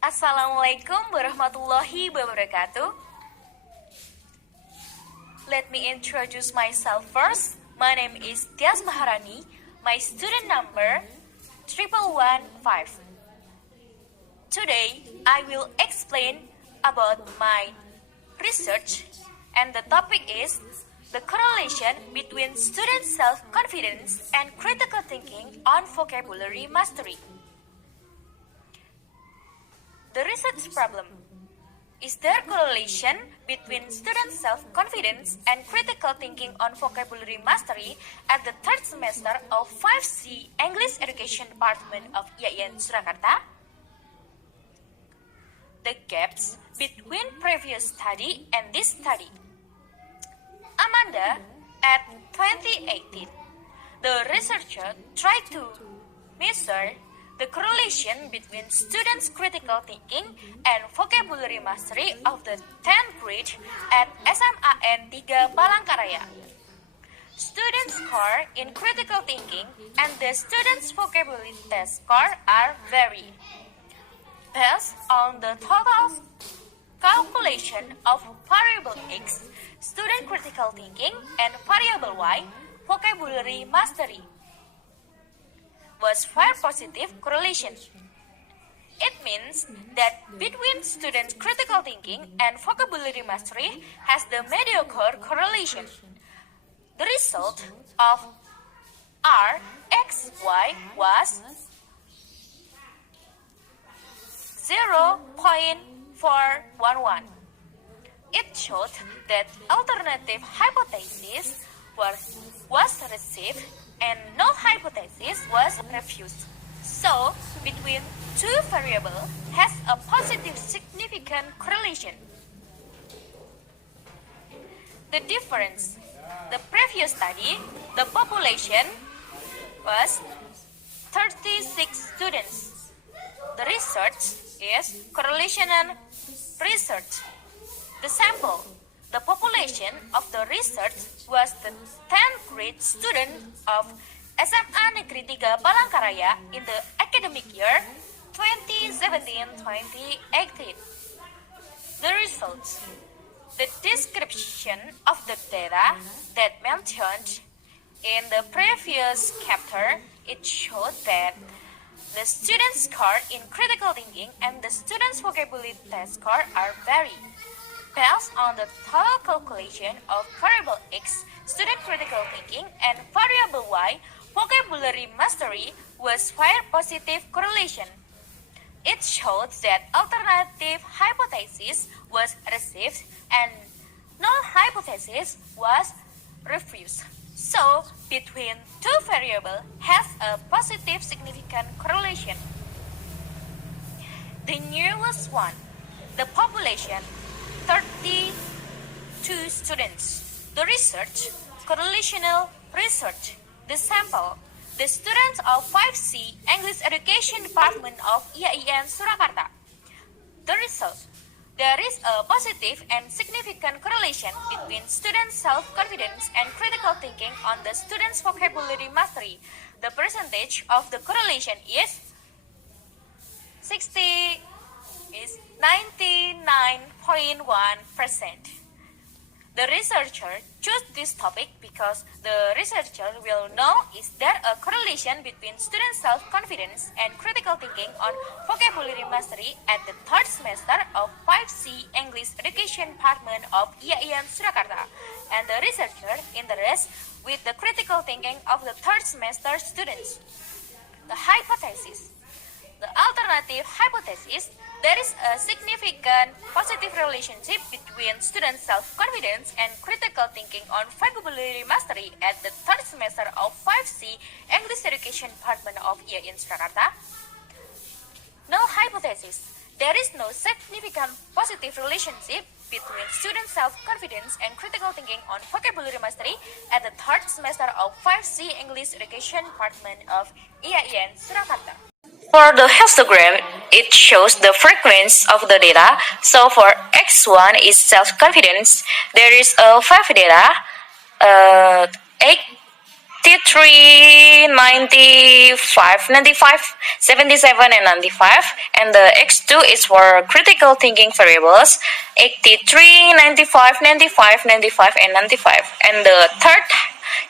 Assalamualaikum warahmatullahi wabarakatuh. Let me introduce myself first. My name is Tyas Maharani. My student number 1115. Today, I will explain about my research, and the topic is the correlation between student self-confidence and critical thinking on vocabulary mastery. The research problem: is there correlation between student self-confidence and critical thinking on vocabulary mastery at the third semester of 5C English Education Department of IAIN Surakarta? The gaps between previous study and this study. Amanda, at 2018, the researcher tried to measure the correlation between students' critical thinking and vocabulary mastery of the 10th grade at SMAN 3 Palangkaraya. Students' score in critical thinking and the students' vocabulary test score are varied. Based on the total calculation of variable X, student critical thinking, and variable Y, vocabulary mastery, was fair positive correlation. It means that between students' critical thinking and vocabulary mastery has the mediocre correlation. The result of RXY was 0.411. It showed that alternative hypothesis was received and null hypothesis was refused. So, between two variables has a positive significant correlation. The difference: the previous study, the population was 36 students. The research is correlational research. The sample: the population of the research was the 10th grade student of SMA Negeri 3 Palangkaraya in the academic year 2017-2018. The results: the description of the data that mentioned in the previous chapter, it showed that the students' score in critical thinking and the students' vocabulary test score are varied. Based on the total calculation of variable X, student critical thinking, and variable Y, vocabulary mastery was fair positive correlation. It showed that alternative hypothesis was received and null hypothesis was refused. So, between two variables has a positive significant correlation. The newest one, the population, 32 students. The research, correlational research. The sample, the students of 5C English Education Department of IAIN Surakarta. The result: there is a positive and significant correlation between students' self-confidence and critical thinking on the students' vocabulary mastery. The percentage of the correlation is 99.1%. The researcher chose this topic because the researcher will know is there a correlation between student self-confidence and critical thinking on vocabulary mastery at the third semester of 5C English Education Department of IAIN Surakarta, and the researcher interested with the critical thinking of the third semester students. The hypothesis: the alternative hypothesis, there is a significant positive relationship between student self-confidence and critical thinking on vocabulary mastery at the third semester of 5C English Education Department of IAIN Surakarta. Null hypothesis: there is no significant positive relationship between student self-confidence and critical thinking on vocabulary mastery at the third semester of 5C English Education Department of IAIN Surakarta. For the histogram, it shows the frequency of the data. So for X1 is self-confidence, there is a 5 data, 8 83, 95, 95, 77, and 95. And the X2 is for critical thinking variables 83, 95, 95, 95, and 95. And the third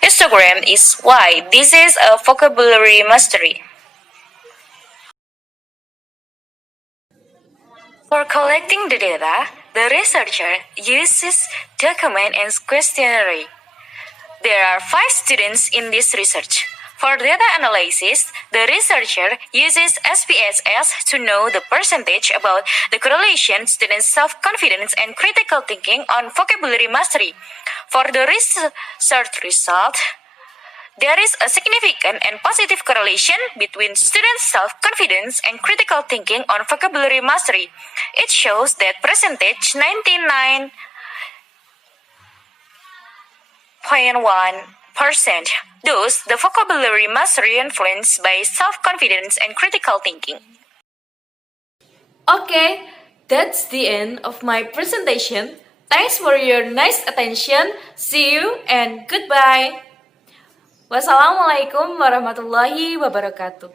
histogram is Y. This is a vocabulary mastery. For collecting the data, the researcher uses document and questionnaire. There are 5 students in this research. For data analysis, the researcher uses SPSS to know the percentage about the correlation students' self-confidence and critical thinking on vocabulary mastery. For the research result, there is a significant and positive correlation between students' self-confidence and critical thinking on vocabulary mastery. It shows that percentage 99.1%. Thus, the vocabulary mastery influenced by self-confidence and critical thinking. Okay, that's the end of my presentation. Thanks for your nice attention. See you and goodbye. Wassalamualaikum warahmatullahi wabarakatuh.